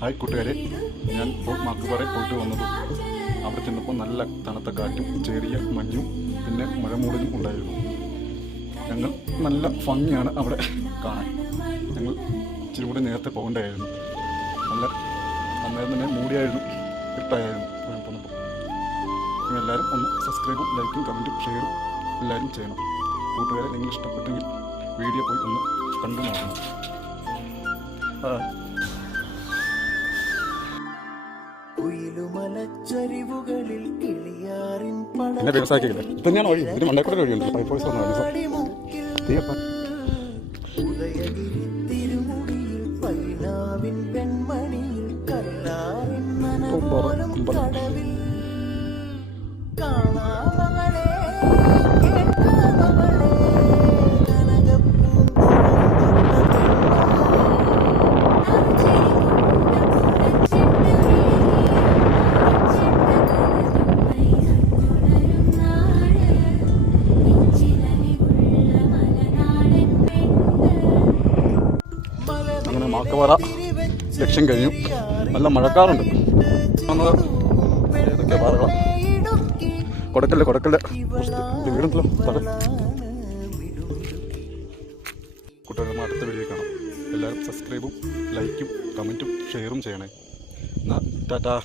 Hi കൂട്ടുകാരെ, ഞാൻ ഇപ്പോൾ മാക്കുപാറ പോയിട്ട് വന്നത്. അവിടെ ചെന്നപ്പോൾ നല്ല തണുത്ത കാറ്റും ചെറിയ മഞ്ഞും പിന്നെ മഴമൂടലും ഉണ്ടായിരുന്നു. ഞങ്ങൾ നല്ല ഭംഗിയാണ് അവിടെ കാണാൻ. ഞങ്ങൾ ഇച്ചിരി കൂടി നേരത്തെ പോകേണ്ടതായിരുന്നു. നല്ല അന്നേരം തന്നെ മൂടിയായിരുന്നു, ഇട്ടായിരുന്നു പോന്നപ്പോൾ. നിങ്ങളെല്ലാവരും ഒന്ന് സബ്സ്ക്രൈബും ലൈക്കും കമൻറ്റും ഷെയറും എല്ലാവരും ചെയ്യണം. കൂട്ടുകാരെ, നിങ്ങൾ ഇഷ്ടപ്പെട്ടെങ്കിൽ വീഡിയോ പോയി ഒന്ന് കണ്ടു നോക്കണം. എന്നെ വ്യവസായിക്കില്ല ഇത് തന്നെയാണ് വഴി. ഇതിന് മണ്ടക്കൂടെ വഴിയുണ്ട്. പൈപ്പോഴ്സ് വന്നു അങ്ങനെ മാക്കുപാറ ലക്ഷ്യം കഴിഞ്ഞു. നല്ല മഴക്കാറുണ്ട്. ഏതൊക്കെ പാറകളാണ്. കൊടുക്കല്ലേ വീടുണ്ടല്ലോ സ്ഥലം. കൂട്ടുകാരെ, അടുത്ത വീഡിയോ കാണാം. എല്ലാവരും സബ്സ്ക്രൈബും ലൈക്കും കമൻറ്റും ഷെയറും ചെയ്യണേ. എന്നാ ടാറ്റാ.